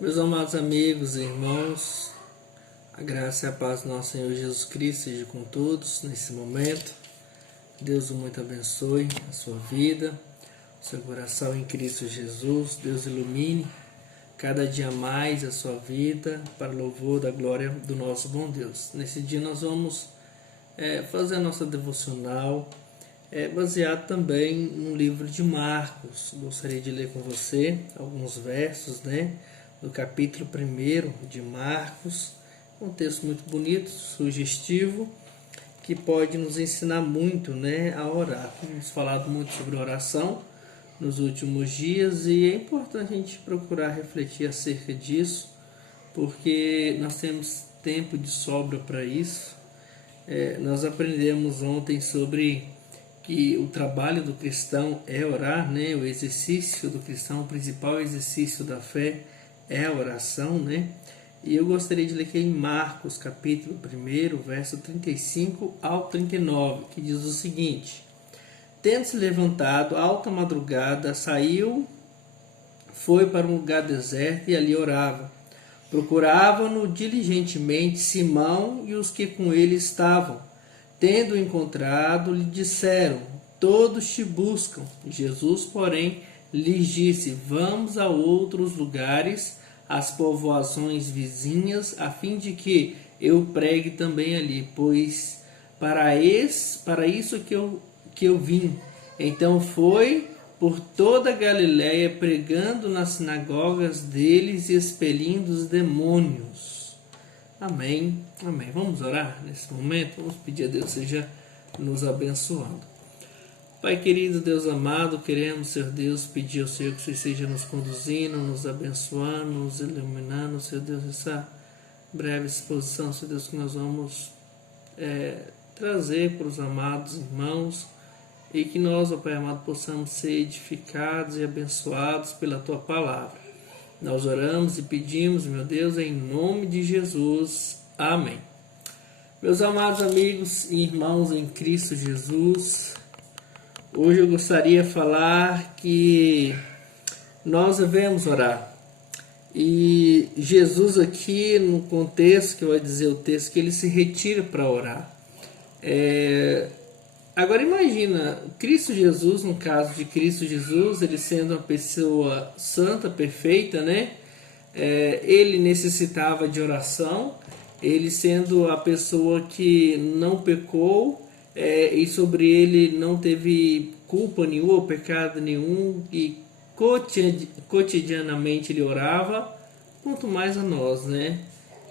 Meus amados amigos e irmãos, a graça e a paz do nosso Senhor Jesus Cristo seja com todos nesse momento. Deus o muito abençoe a sua vida, o seu coração em Cristo Jesus. Deus ilumine cada dia mais a sua vida para o louvor da glória do nosso bom Deus. Nesse dia nós vamos fazer a nossa devocional baseado também no livro de Marcos. Gostaria de ler com você alguns versos, do capítulo 1 de Marcos. Um texto muito bonito, sugestivo, que pode nos ensinar muito, a orar. Temos falado muito sobre oração nos últimos dias e é importante a gente procurar refletir acerca disso, porque nós temos tempo de sobra para isso. Nós aprendemos ontem sobre que o trabalho do cristão é orar, o exercício do cristão, o principal exercício da fé é a oração, E eu gostaria de ler aqui em Marcos, capítulo 1, verso 35 ao 39, que diz o seguinte: Tendo-se levantado, alta madrugada, saiu, foi para um lugar deserto e ali orava. Procuravam-no diligentemente Simão e os que com ele estavam. Tendo encontrado, lhe disseram: Todos te buscam. Jesus, porém, lhes disse: Vamos a outros lugares, às povoações vizinhas, a fim de que eu pregue também ali, pois para isso que eu vim. Então foi por toda a Galiléia, pregando nas sinagogas deles e expelindo os demônios. Amém. Amém. Vamos orar nesse momento? Vamos pedir a Deus seja nos abençoando. Pai querido, Deus amado, queremos, Senhor Deus, pedir ao Senhor que você esteja nos conduzindo, nos abençoando, nos iluminando, Senhor Deus, essa breve exposição, Senhor Deus, que nós vamos trazer para os amados irmãos e que nós, ó Pai amado, possamos ser edificados e abençoados pela Tua palavra. Nós oramos e pedimos, meu Deus, em nome de Jesus. Amém. Meus amados amigos e irmãos em Cristo Jesus, hoje eu gostaria de falar que nós devemos orar. E Jesus aqui, no contexto, que vai dizer o texto, que ele se retira para orar. Agora imagina, Cristo Jesus, no caso de Cristo Jesus, ele sendo uma pessoa santa, perfeita, ele necessitava de oração, ele sendo a pessoa que não pecou, e sobre ele não teve culpa nenhuma, pecado nenhum, e cotidianamente ele orava, quanto mais a nós,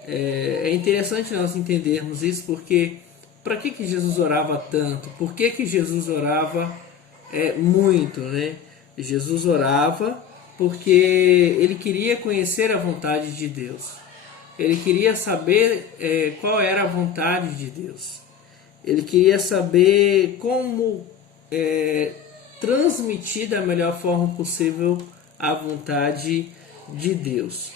É interessante nós entendermos isso, porque para que Jesus orava tanto? Por que Jesus orava muito, Jesus orava porque ele queria conhecer a vontade de Deus. Ele queria saber qual era a vontade de Deus. Ele queria saber como transmitir da melhor forma possível a vontade de Deus.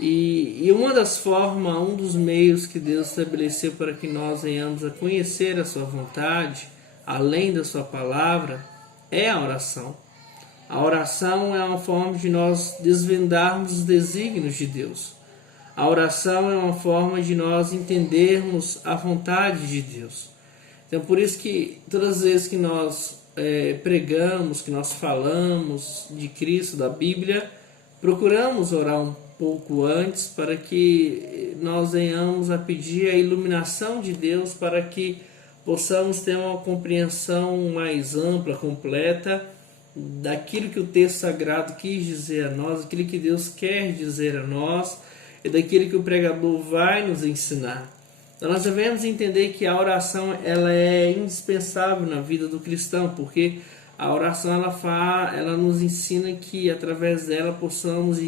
E uma das formas, um dos meios que Deus estabeleceu para que nós venhamos a conhecer a sua vontade, além da sua palavra, é a oração. A oração é uma forma de nós desvendarmos os desígnios de Deus. A oração é uma forma de nós entendermos a vontade de Deus. Então, por isso que todas as vezes que nós pregamos, que nós falamos de Cristo, da Bíblia, procuramos orar um pouco antes para que nós venhamos a pedir a iluminação de Deus para que possamos ter uma compreensão mais ampla, completa daquilo que o texto sagrado quis dizer a nós, daquilo que Deus quer dizer a nós e daquilo que o pregador vai nos ensinar. Então nós devemos entender que a oração ela é indispensável na vida do cristão, porque a oração ela nos ensina que através dela possamos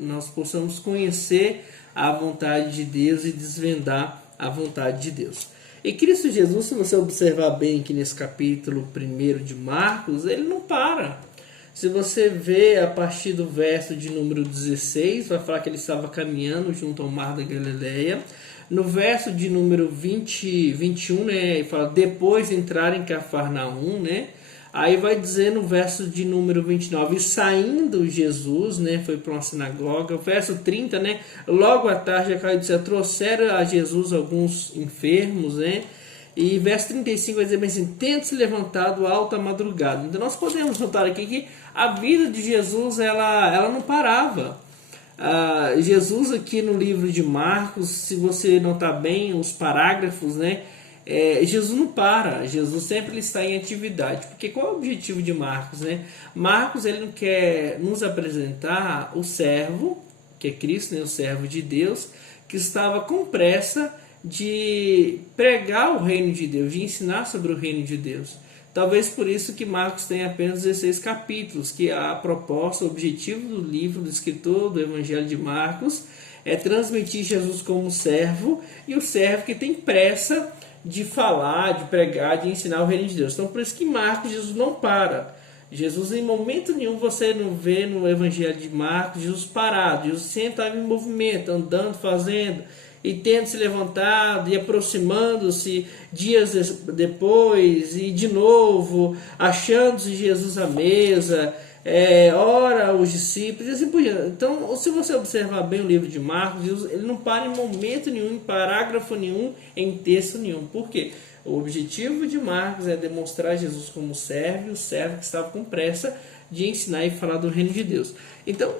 nós possamos conhecer a vontade de Deus e desvendar a vontade de Deus. E Cristo Jesus, se você observar bem aqui nesse capítulo 1 de Marcos, ele não para. Se você vê a partir do verso de número 16, vai falar que ele estava caminhando junto ao mar da Galileia. No verso de número 21, né, ele fala, depois entrar em Cafarnaum, né? Aí vai dizer no verso de número 29, e saindo Jesus, né, foi para uma sinagoga. O verso 30, né, logo à tarde, trouxeram a Jesus alguns enfermos, né? E verso 35 vai dizer bem assim, tendo se levantado alta madrugada. Então nós podemos notar aqui que a vida de Jesus, ela não parava. Jesus aqui no livro de Marcos, se você notar bem os parágrafos, né? Jesus não para, Jesus sempre está em atividade, porque qual é o objetivo de Marcos, né? Marcos, ele não quer nos apresentar o servo, que é Cristo, né? O servo de Deus, que estava com pressa de pregar o reino de Deus, de ensinar sobre o reino de Deus. Talvez por isso que Marcos tem apenas 16 capítulos, que a proposta, o objetivo do livro do escritor do Evangelho de Marcos é transmitir Jesus como servo, e o servo que tem pressa de falar, de pregar, de ensinar o reino de Deus. Então por isso que Marcos, Jesus não para. Jesus, em momento nenhum, você não vê no Evangelho de Marcos Jesus parado. Jesus sempre estava em movimento, andando, fazendo, e tendo se levantado e aproximando-se dias depois, e de novo achando-se Jesus à mesa, ora os discípulos, e assim por diante. Então, se você observar bem o livro de Marcos, Jesus, ele não para em momento nenhum, em parágrafo nenhum, em texto nenhum. Por quê? O objetivo de Marcos é demonstrar Jesus como servo, o servo que estava com pressa de ensinar e falar do reino de Deus. Então,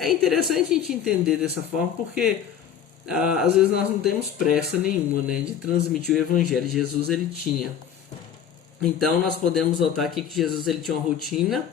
é interessante a gente entender dessa forma, porque às vezes nós não temos pressa nenhuma, né, de transmitir o evangelho. Jesus, ele tinha. Então nós podemos notar aqui que Jesus, ele tinha uma rotina,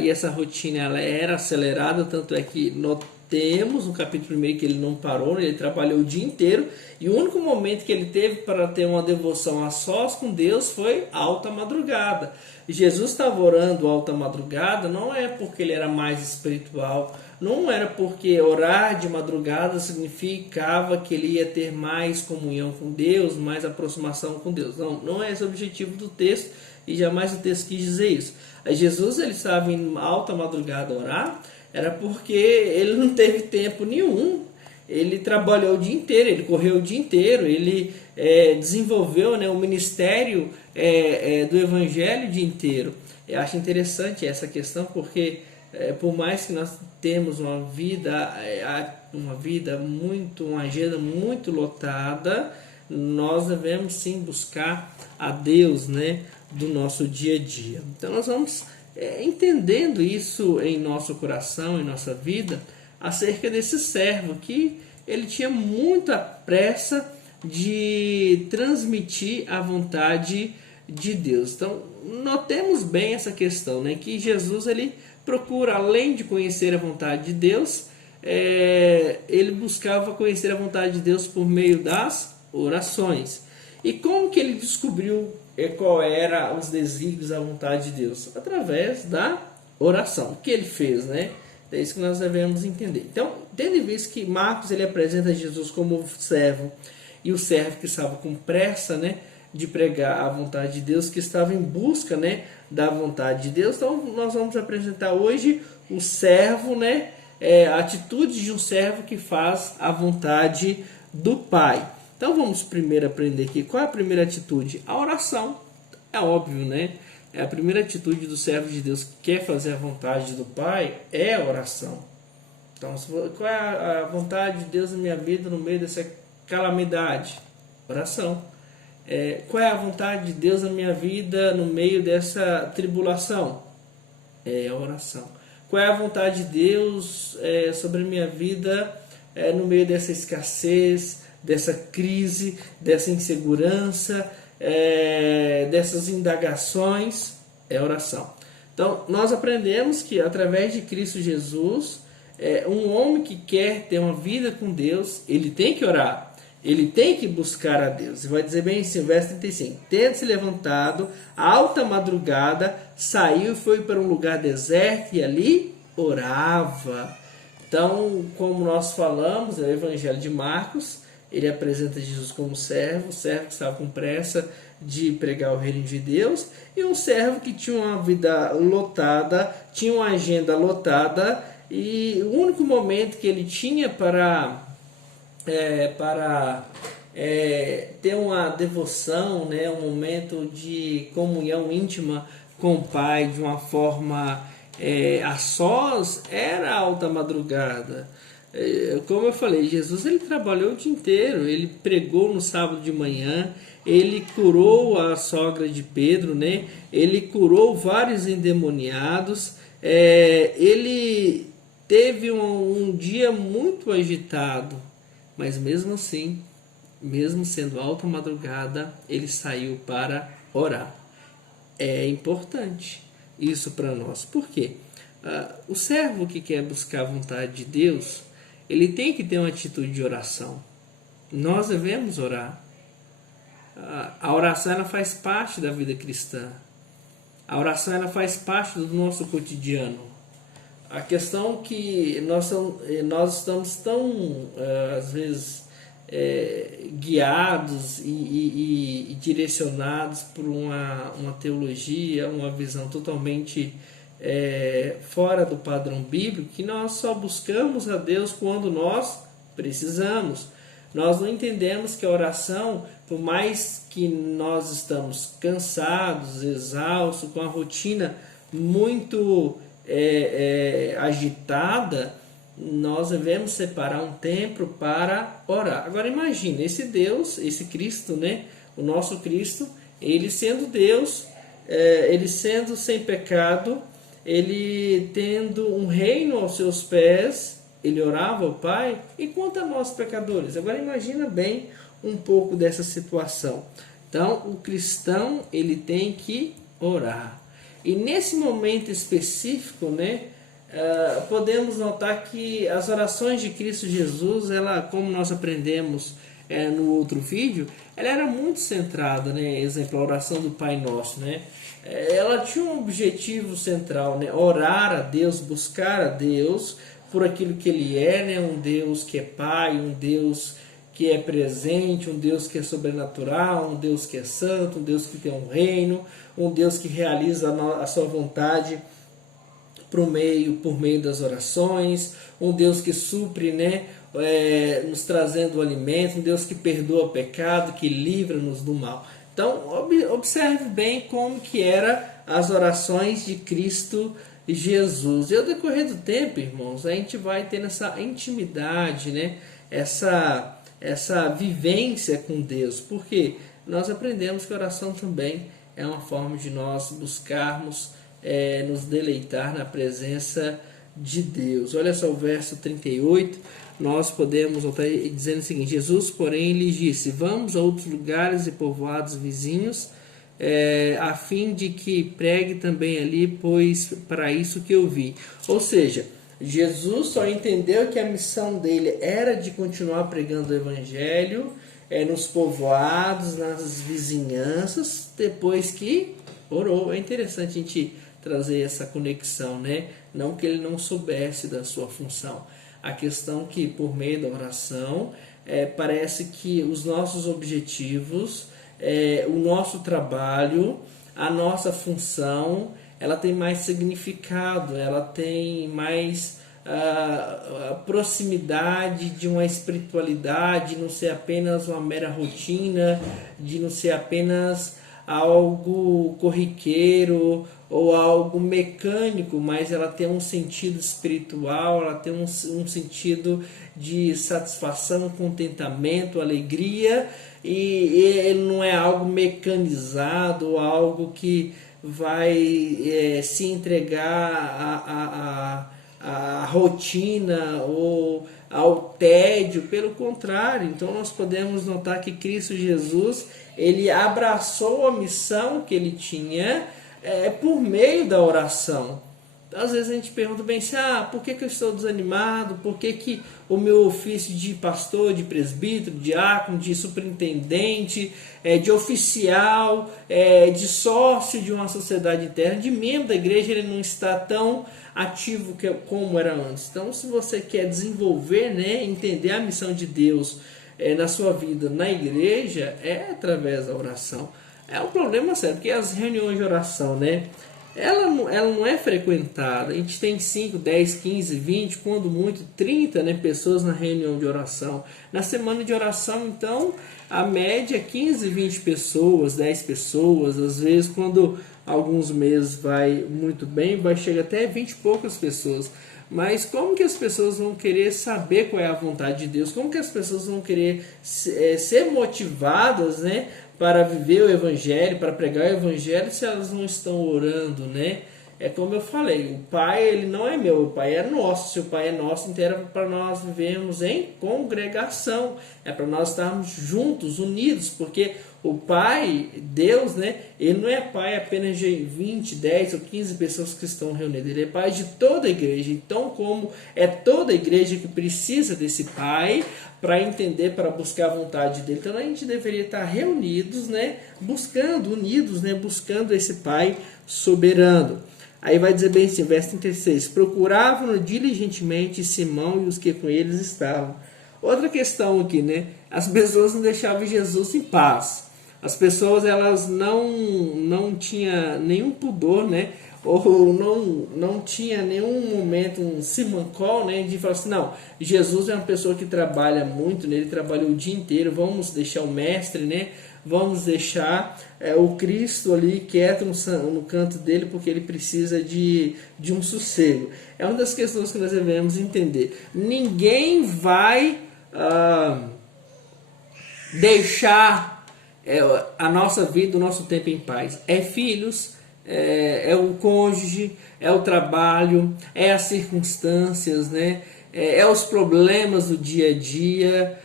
e essa rotina ela era acelerada, tanto é que notemos no capítulo 1 que ele não parou, né, ele trabalhou o dia inteiro, e o único momento que ele teve para ter uma devoção a sós com Deus foi alta madrugada. Jesus estava orando alta madrugada, não é porque ele era mais espiritual, não era porque orar de madrugada significava que ele ia ter mais comunhão com Deus, mais aproximação com Deus. Não é esse o objetivo do texto, e jamais o texto quis dizer isso. Jesus, ele estava em alta madrugada a orar, era porque ele não teve tempo nenhum. Ele trabalhou o dia inteiro, ele correu o dia inteiro, ele desenvolveu, né, o ministério do evangelho o dia inteiro. Eu acho interessante essa questão, porque por mais que nós temos uma agenda muito lotada, nós devemos sim buscar a Deus, né, do nosso dia a dia. Então nós vamos entendendo isso em nosso coração, em nossa vida, acerca desse servo que ele tinha muita pressa de transmitir a vontade de Deus. Então notemos bem essa questão, né, que Jesus, ele procura, além de conhecer a vontade de Deus, ele buscava conhecer a vontade de Deus por meio das orações. E como que ele descobriu qual era os desígnios da vontade de Deus? Através da oração. O que ele fez, né? É isso que nós devemos entender. Então, tendo em vista que Marcos, ele apresenta Jesus como servo, e o servo que estava com pressa, né, de pregar a vontade de Deus, que estava em busca, né, da vontade de Deus. Então nós vamos apresentar hoje o servo, né, a atitude de um servo que faz a vontade do Pai. Então vamos primeiro aprender aqui qual é a primeira atitude. A oração, é óbvio, né? É a primeira atitude do servo de Deus que quer fazer a vontade do Pai, é a oração. Então qual é a vontade de Deus na minha vida no meio dessa calamidade? Oração. Qual é a vontade de Deus na minha vida no meio dessa tribulação? É a oração. Qual é a vontade de Deus sobre a minha vida no meio dessa escassez, dessa crise, dessa insegurança, dessas indagações? É a oração. Então, nós aprendemos que através de Cristo Jesus, um homem que quer ter uma vida com Deus, ele tem que orar. Ele tem que buscar a Deus. E vai dizer bem assim, verso 35. Tendo se levantado, alta madrugada, saiu e foi para um lugar deserto e ali orava. Então, como nós falamos, é o Evangelho de Marcos, ele apresenta Jesus como servo, o servo que estava com pressa de pregar o reino de Deus, e um servo que tinha uma vida lotada, tinha uma agenda lotada, e o único momento que ele tinha para para ter uma devoção, né, um momento de comunhão íntima com o Pai de uma forma a sós, era alta madrugada. Como eu falei, Jesus ele trabalhou o dia inteiro, ele pregou no sábado de manhã, ele curou a sogra de Pedro, né? Ele curou vários endemoniados, ele teve um dia muito agitado, mas mesmo assim, mesmo sendo alta madrugada, ele saiu para orar. É importante isso para nós. Por quê? O servo que quer buscar a vontade de Deus, ele tem que ter uma atitude de oração. Nós devemos orar. A oração ela faz parte da vida cristã. A oração ela faz parte do nosso cotidiano. A questão que nós estamos tão, às vezes, guiados e direcionados por uma teologia, uma visão totalmente fora do padrão bíblico, que nós só buscamos a Deus quando nós precisamos. Nós não entendemos que a oração, por mais que nós estamos cansados, exaustos, com a rotina muito agitada, nós devemos separar um tempo para orar. Agora imagine, esse Deus, esse Cristo, né? O nosso Cristo, ele sendo Deus, ele sendo sem pecado, ele tendo um reino aos seus pés, ele orava ao Pai, e quanto a nós pecadores? Agora imagina bem um pouco dessa situação. Então, o cristão, ele tem que orar. E nesse momento específico, né, podemos notar que as orações de Cristo Jesus, ela, como nós aprendemos no outro vídeo, ela era muito centrada, né? Exemplo, a oração do Pai Nosso, né? Ela tinha um objetivo central, né? Orar a Deus, buscar a Deus por aquilo que Ele é, né? Um Deus que é Pai, um Deus que é presente, um Deus que é sobrenatural, um Deus que é santo, um Deus que tem um reino, um Deus que realiza a sua vontade por meio das orações, um Deus que supre, né, nos trazendo o alimento, um Deus que perdoa o pecado, que livra-nos do mal. Então, observe bem como que eram as orações de Cristo Jesus. E ao decorrer do tempo, irmãos, a gente vai tendo essa intimidade, né, essa vivência com Deus, porque nós aprendemos que a oração também é uma forma de nós buscarmos nos deleitar na presença de Deus. Olha só o verso 38, nós podemos estar dizendo o seguinte: Jesus, porém, lhes disse: vamos a outros lugares e povoados vizinhos, a fim de que pregue também ali, pois para isso que eu vim. Ou seja, Jesus só entendeu que a missão dele era de continuar pregando o evangelho nos povoados, nas vizinhanças, depois que orou. É interessante a gente trazer essa conexão, né? Não que ele não soubesse da sua função. A questão que por meio da oração parece que os nossos objetivos, o nosso trabalho, a nossa função, ela tem mais significado, ela tem mais proximidade de uma espiritualidade, de não ser apenas uma mera rotina, de não ser apenas algo corriqueiro ou algo mecânico, mas ela tem um sentido espiritual, ela tem um sentido de satisfação, contentamento, alegria, e ele não é algo mecanizado ou algo que vai se entregar à rotina ou ao tédio. Pelo contrário, então nós podemos notar que Cristo Jesus, ele abraçou a missão que ele tinha por meio da oração. Então, às vezes a gente pergunta bem assim: por que eu estou desanimado? Por que o meu ofício de pastor, de presbítero, de diácono, de superintendente, de oficial, de sócio de uma sociedade interna, de membro da igreja, ele não está tão ativo como era antes? Então, se você quer desenvolver, né, entender a missão de Deus na sua vida, na igreja, é através da oração. É um problema sério, porque as reuniões de oração, né, ela não é frequentada. A gente tem 5, 10, 15, 20, quando muito 30, né, pessoas na reunião de oração. Na semana de oração, então, a média é 15, 20 pessoas, 10 pessoas. Às vezes, quando alguns meses vai muito bem, vai chegar até 20 e poucas pessoas. Mas como que as pessoas vão querer saber qual é a vontade de Deus? Como que as pessoas vão querer ser motivadas, né, para viver o Evangelho, para pregar o Evangelho, se elas não estão orando, né? É como eu falei, o Pai, ele não é meu, o Pai é nosso. Se o Pai é nosso, então era para nós vivermos em congregação, é para nós estarmos juntos, unidos, porque o Pai, Deus, né, ele não é Pai apenas de 20, 10 ou 15 pessoas que estão reunidas, ele é Pai de toda a igreja. Então, como é toda a igreja que precisa desse Pai para entender, para buscar a vontade dele, então a gente deveria estar reunidos, né, buscando, unidos, né, buscando esse Pai soberano. Aí vai dizer bem assim, verso 36, procuravam diligentemente Simão e os que com eles estavam. Outra questão aqui, né? As pessoas não deixavam Jesus em paz. As pessoas, elas não tinham nenhum pudor, né? Ou não tinha nenhum momento, um simancol, né? De falar assim, não, Jesus é uma pessoa que trabalha muito, né? Ele trabalhou o dia inteiro, vamos deixar o mestre, né? Vamos deixar o Cristo ali quieto no canto dele, porque ele precisa de um sossego. É uma das questões que nós devemos entender. Ninguém vai deixar a nossa vida, o nosso tempo em paz. É filhos, é o cônjuge, é o trabalho, é as circunstâncias, né? É os problemas do dia a dia.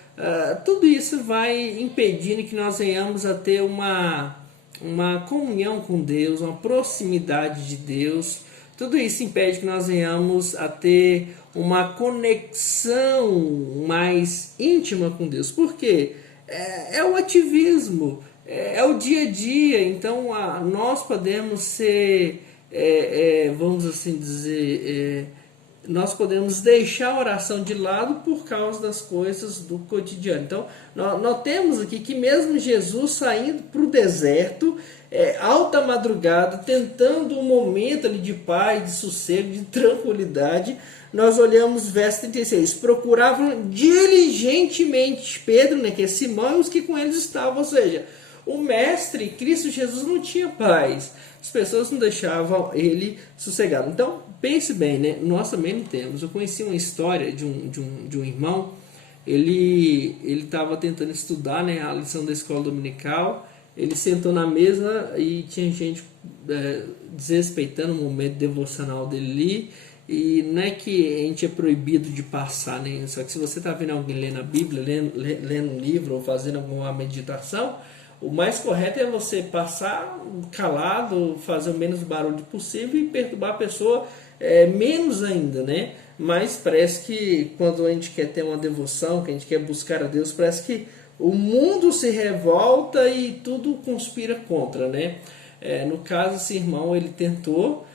Tudo isso vai impedindo que nós venhamos a ter uma comunhão com Deus, uma proximidade de Deus. Tudo isso impede que nós venhamos a ter uma conexão mais íntima com Deus. Por quê? É o ativismo, é o dia a dia. Então nós podemos ser, vamos assim dizer, nós podemos deixar a oração de lado por causa das coisas do cotidiano. Então, nós temos aqui que mesmo Jesus saindo para o deserto, alta madrugada, tentando um momento ali de paz, de sossego, de tranquilidade, nós olhamos verso 36, procuravam diligentemente Pedro, né, que é Simão, e os que com eles estavam, ou seja, o mestre, Cristo Jesus, não tinha paz. As pessoas não deixavam ele sossegado. Então, pense bem, né? Nós também não temos. Eu conheci uma história de um irmão. Ele estava tentando estudar, né, a lição da escola dominical. Ele sentou na mesa e tinha gente desrespeitando o momento devocional dele ali. E não é que a gente é proibido de passar, né? Só que se você está vendo alguém lendo a Bíblia, lendo um livro ou fazendo alguma meditação, o mais correto é você passar calado, fazer o menos barulho possível e perturbar a pessoa menos ainda, né? Mas parece que quando a gente quer ter uma devoção, que a gente quer buscar a Deus, parece que o mundo se revolta e tudo conspira contra, né? No caso, esse irmão, ele tentou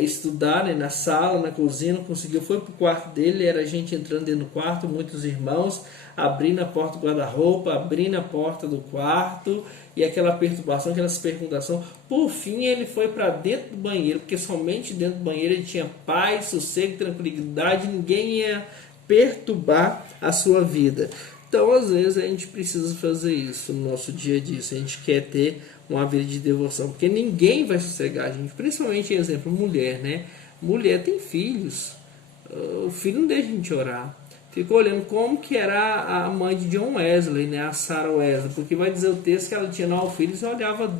estudar, né, na sala, na cozinha, não conseguiu, foi para o quarto dele, era gente entrando dentro do quarto, muitos irmãos, abrindo a porta do guarda-roupa, abrindo a porta do quarto, e aquela perturbação, aquela perguntação. Por fim, ele foi para dentro do banheiro, porque somente dentro do banheiro ele tinha paz, sossego, tranquilidade, ninguém ia perturbar a sua vida. Então, às vezes, a gente precisa fazer isso no nosso dia a dia, se a gente quer ter uma vida de devoção, porque ninguém vai sossegar a gente, principalmente, exemplo, mulher, né? Mulher tem filhos, o filho não deixa a gente orar. Fica olhando como que era a mãe de John Wesley, né? A Sarah Wesley, porque vai dizer o texto que ela tinha 9 filhos e olhava,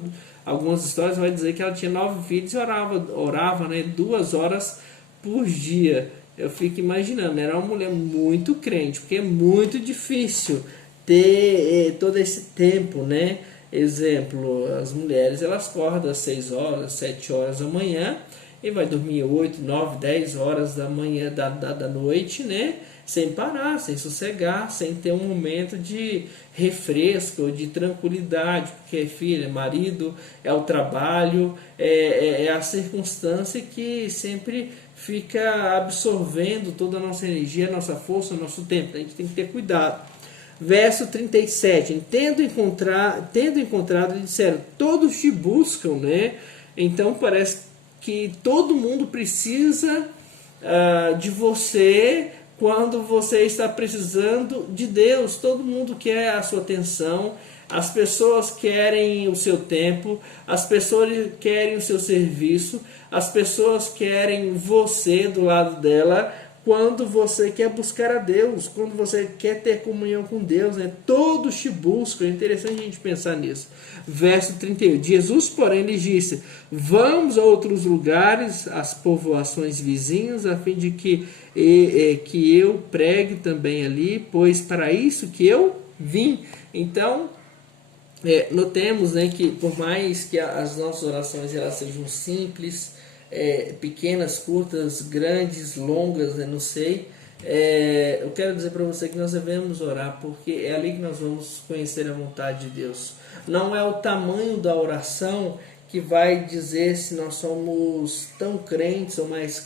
algumas histórias vai dizer que ela tinha 9 filhos e orava, né, 2 horas por dia. Eu fico imaginando, né? Era uma mulher muito crente, porque é muito difícil ter todo esse tempo, né? Exemplo, as mulheres, elas acordam às 6 horas, 7 horas da manhã e vai dormir 8, 9, 10 horas da manhã, da noite, né? Sem parar, sem sossegar, sem ter um momento de refresco, de tranquilidade, porque filho, marido, é o trabalho, é a circunstância que sempre fica absorvendo toda a nossa energia, a nossa força, o nosso tempo. A gente tem que ter cuidado. Verso 37, tendo encontrado, eles disseram, todos te buscam, né? Então parece que todo mundo precisa de você quando você está precisando de Deus. Todo mundo quer a sua atenção, as pessoas querem o seu tempo, as pessoas querem o seu serviço, as pessoas querem você do lado dela quando você quer buscar a Deus, quando você quer ter comunhão com Deus, né? Todos te buscam. É interessante a gente pensar nisso. Verso 38. Jesus, porém, lhes disse: vamos a outros lugares, às povoações vizinhas, a fim de que eu pregue também ali, pois para isso que eu vim. Então, notemos, né, que por mais que as nossas orações elas sejam simples, pequenas, curtas, grandes, longas, não sei, eu quero dizer para você que nós devemos orar, porque é ali que nós vamos conhecer a vontade de Deus. Não é o tamanho da oração que vai dizer se nós somos tão crentes ou mais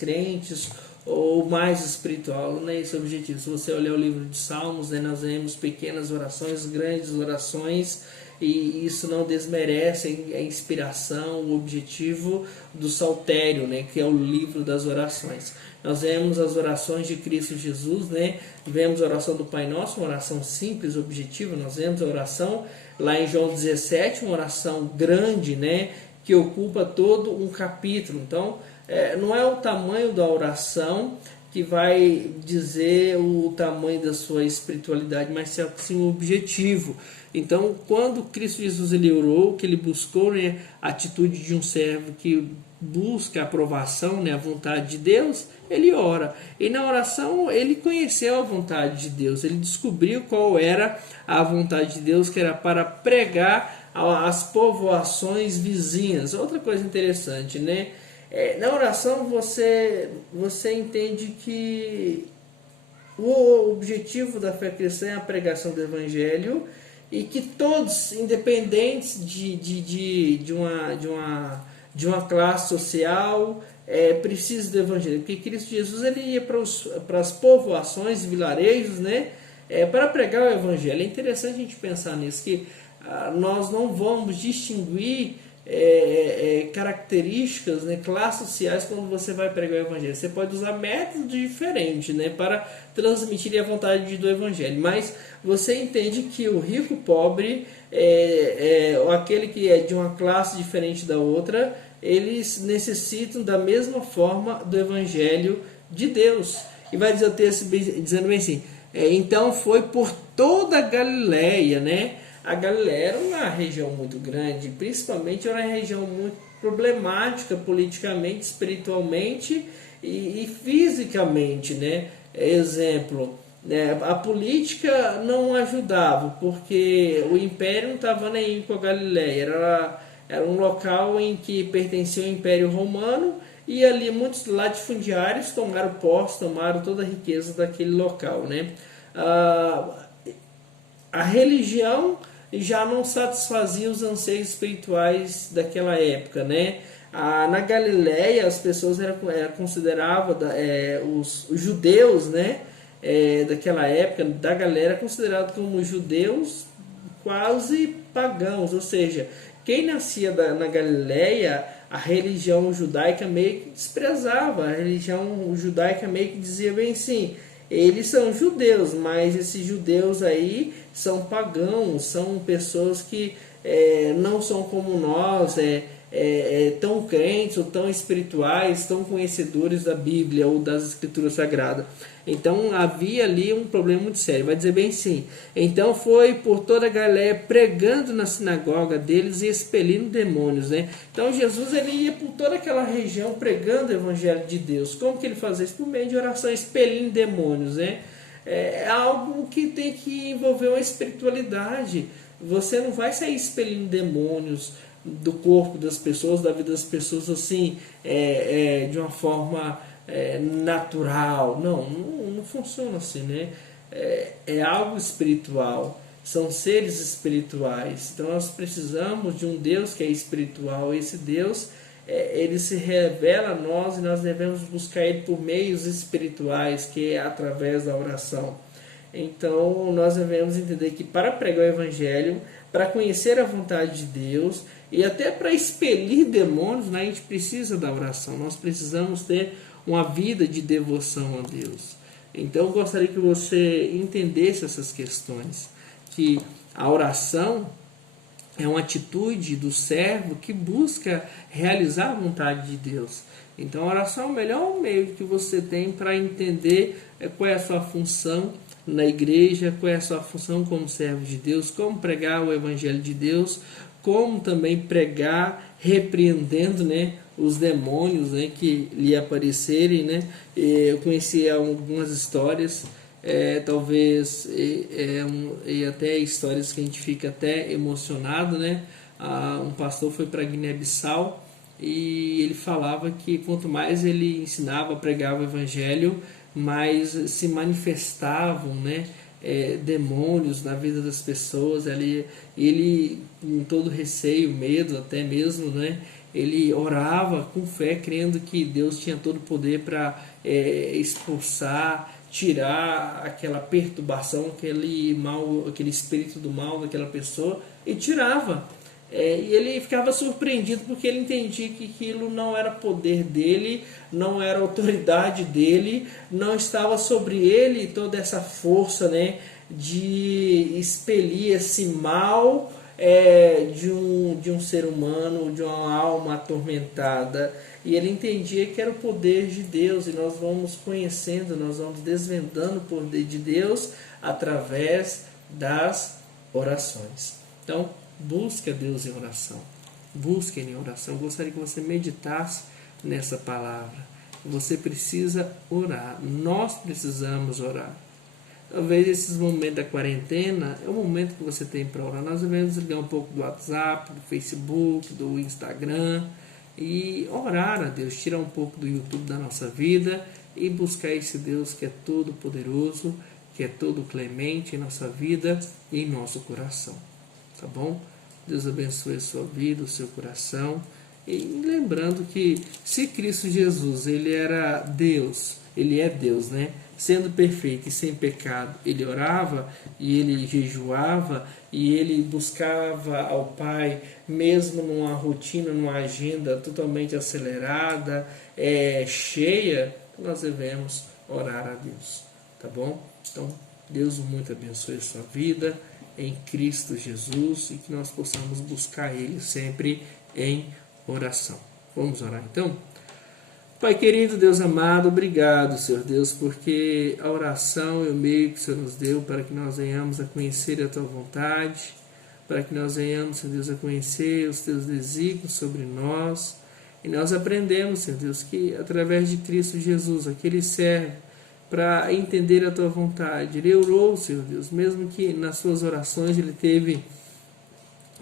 espiritual. Não é esse o objetivo. Se você olhar o livro de Salmos, né, nós vemos pequenas orações, grandes orações, e isso não desmerece a inspiração, o objetivo do Saltério, né, que é o livro das orações. Nós vemos as orações de Cristo Jesus, né? Vemos a oração do Pai Nosso, uma oração simples, objetiva. Nós vemos a oração lá em João 17, uma oração grande, né, que ocupa todo um capítulo. Então, não é o tamanho da oração que vai dizer o tamanho da sua espiritualidade, mas sim o objetivo. Então, quando Cristo Jesus ele orou, que ele buscou, né, a atitude de um servo que busca a aprovação, né, a vontade de Deus, ele ora. E na oração ele conheceu a vontade de Deus, ele descobriu qual era a vontade de Deus, que era para pregar as povoações vizinhas. Outra coisa interessante, né? Na oração você entende que o objetivo da fé cristã é a pregação do Evangelho, e que todos, independentes de uma classe social, precisam do Evangelho. Porque Cristo Jesus ele ia para as povoações, vilarejos, né, para pregar o Evangelho. É interessante a gente pensar nisso, que nós não vamos distinguir características, né, classes sociais quando você vai pregar o Evangelho. Você pode usar métodos diferentes, né, para transmitir a vontade do Evangelho, mas você entende que o rico, pobre, aquele que é de uma classe diferente da outra, eles necessitam da mesma forma do Evangelho de Deus. E vai dizer o texto dizendo bem assim: então foi por toda a Galileia, né? A Galileia era uma região muito grande, principalmente era uma região muito problemática politicamente, espiritualmente e fisicamente, né? Exemplo, a política não ajudava, porque o império não estava nem com a Galileia, era um local em que pertencia ao Império Romano, e ali muitos latifundiários tomaram posse, tomaram toda a riqueza daquele local, né? A religião já não satisfazia os anseios espirituais daquela época, né? Na Galileia as pessoas consideravam os judeus, né, daquela época, da galera, considerados como judeus quase pagãos, ou seja, quem nascia na Galileia, a religião judaica meio que desprezava, a religião judaica meio que dizia bem assim: eles são judeus, mas esses judeus aí são pagãos, são pessoas que não são como nós, tão crentes ou tão espirituais, tão conhecedores da Bíblia ou das Escrituras Sagradas. Então havia ali um problema muito sério. Vai dizer bem sim: então foi por toda a Galileia pregando na sinagoga deles e expelindo demônios, né? Então Jesus ele ia por toda aquela região pregando o Evangelho de Deus. Como que ele fazia isso? Por meio de oração, expelindo demônios, né? É algo que tem que envolver uma espiritualidade. Você não vai sair expelindo demônios do corpo das pessoas, da vida das pessoas assim, de uma forma natural. Não funciona assim, né? É algo espiritual, são seres espirituais. Então nós precisamos de um Deus que é espiritual. Esse Deus ele se revela a nós, e nós devemos buscar ele por meios espirituais, que é através da oração. Então nós devemos entender que para pregar o Evangelho, para conhecer a vontade de Deus, E até para expelir demônios, né, a gente precisa da oração. Nós precisamos ter uma vida de devoção a Deus. Então eu gostaria que você entendesse essas questões, que a oração é uma atitude do servo que busca realizar a vontade de Deus. Então a oração é o melhor meio que você tem para entender qual é a sua função na igreja, qual é a sua função como servo de Deus, como pregar o evangelho de Deus, como também pregar repreendendo, né, os demônios, né, que lhe aparecerem, né. Eu conheci algumas histórias, talvez e até histórias que a gente fica até emocionado, né. Um pastor foi para Guiné-Bissau e ele falava que quanto mais ele ensinava, pregava o evangelho, mais se manifestavam, né, demônios na vida das pessoas. Ele com todo receio, medo até mesmo, né, ele orava com fé, crendo que Deus tinha todo o poder para expulsar, tirar aquela perturbação, aquele espírito do mal daquela pessoa, e tirava. E ele ficava surpreendido porque ele entendia que aquilo não era poder dele, não era autoridade dele, não estava sobre ele toda essa força, né, de expelir esse mal de um ser humano, de uma alma atormentada. E ele entendia que era o poder de Deus, e nós vamos conhecendo, nós vamos desvendando o poder de Deus através das orações. Então, busque a Deus em oração. Busque em oração. Eu gostaria que você meditasse nessa palavra. Você precisa orar. Nós precisamos orar. Talvez esses momentos da quarentena é o momento que você tem para orar. Nós devemos ligar um pouco do WhatsApp, do Facebook, do Instagram e orar a Deus. Tirar um pouco do YouTube da nossa vida e buscar esse Deus que é todo poderoso, que é todo clemente em nossa vida e em nosso coração. Tá bom? Deus abençoe a sua vida, o seu coração. E lembrando que se Cristo Jesus, ele era Deus, ele é Deus, né? Sendo perfeito e sem pecado, ele orava e ele jejuava e ele buscava ao Pai, mesmo numa rotina, numa agenda totalmente acelerada, cheia, nós devemos orar a Deus, tá bom? Então, Deus muito abençoe a sua vida em Cristo Jesus e que nós possamos buscar Ele sempre em oração. Vamos orar então? Pai querido, Deus amado, obrigado, Senhor Deus, porque a oração é o meio que o Senhor nos deu para que nós venhamos a conhecer a Tua vontade, para que nós venhamos, Senhor Deus, a conhecer os Teus desígnios sobre nós. E nós aprendemos, Senhor Deus, que através de Cristo Jesus, aquele servo, para entender a Tua vontade, ele orou, Senhor Deus, mesmo que nas suas orações ele teve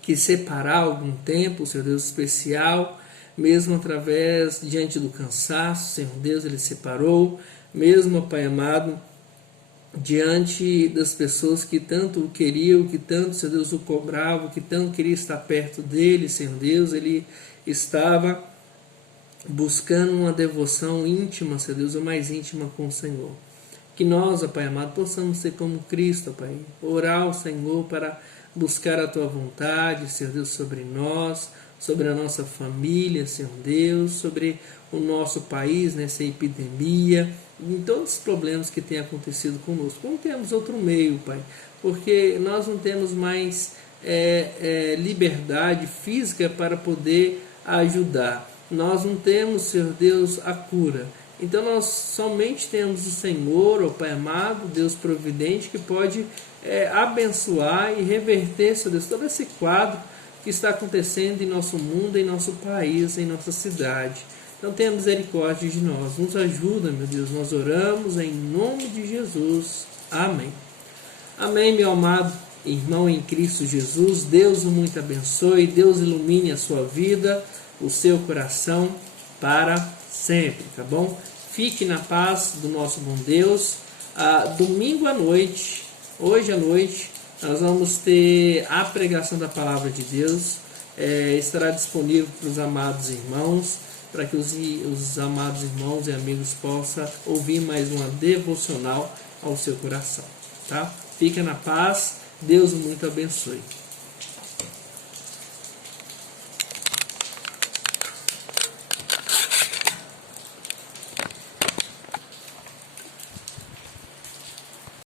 que separar algum tempo, Senhor Deus, especial, mesmo através, diante do cansaço, Senhor Deus, ele separou, mesmo, Pai amado, diante das pessoas que tanto o queriam, que tanto, Senhor Deus, o cobravam, que tanto queria estar perto dele, Senhor Deus, ele estava buscando uma devoção íntima, Senhor Deus, ou mais íntima com o Senhor. Que nós, ó Pai amado, possamos ser como Cristo, ó Pai, orar ao Senhor para buscar a Tua vontade, Senhor Deus, sobre nós, sobre a nossa família, Senhor Deus, sobre o nosso país, nessa epidemia, em todos os problemas que têm acontecido conosco. Não temos outro meio, Pai, porque nós não temos mais liberdade física para poder ajudar. Nós não temos, Senhor Deus, a cura. Então nós somente temos o Senhor, ó Pai amado, Deus providente, que pode abençoar e reverter, Senhor Deus, todo esse quadro que está acontecendo em nosso mundo, em nosso país, em nossa cidade. Então tenha misericórdia de nós. Nos ajuda, meu Deus. Nós oramos em nome de Jesus. Amém. Amém, meu amado irmão em Cristo Jesus. Deus o muito abençoe. Deus ilumine a sua vida, o seu coração para sempre, tá bom? Fique na paz do nosso bom Deus. Domingo à noite, hoje à noite, nós vamos ter a pregação da Palavra de Deus. Estará disponível para os amados irmãos, para que os amados irmãos e amigos possam ouvir mais uma devocional ao seu coração. Tá? Fica na paz. Deus muito abençoe.